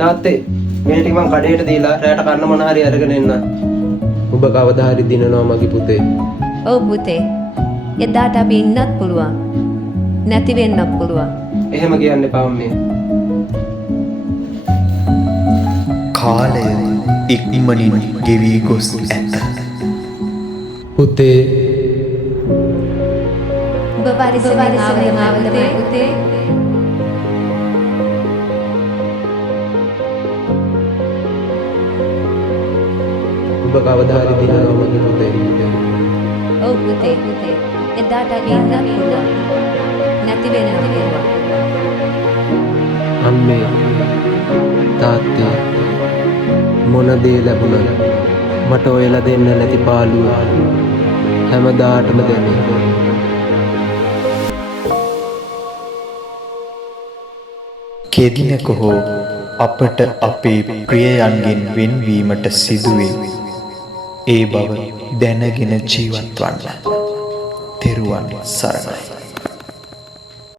තාත්තේ මේ ටික මං කඩේට දීලා රැට කන්න මොන හරි අරගෙන එන්න. ඔබ කවදා හරි දිනනවා මගේ පුතේ. ඔව් පුතේ. එදාට අපි ඉන්නත් පුළුවන්. නැති වෙන්නත් පුළුවන්. එහෙම කියන්න එපා අම්මේ. කාලය ඉක්මනින් ගෙවී ගොස් ඇත. පුතේ ඔබ පරිස්සමෙන් ආවද පුතේ? ඔබ කවදා හරි දිනනවා මගේ පුතේ. ඔව් පුතේ. එදාට අපි ඉන්නත් පුළුවන්. නැති වෙන්නත් පුළුවන්. අම්මේ තාත්තේ මොන දේ ලැබුණත් මට ඔයලා දෙන්න නැති පාළුව හැමදාටම දැනේ. කෙදිනක හෝ අපට අපේ ප්‍රියයන්ගෙන් වෙන්වීමට සිදුවේ. ඒ බව දැනගෙන ජීවත් වන්න. තෙරුවන් සරණයි.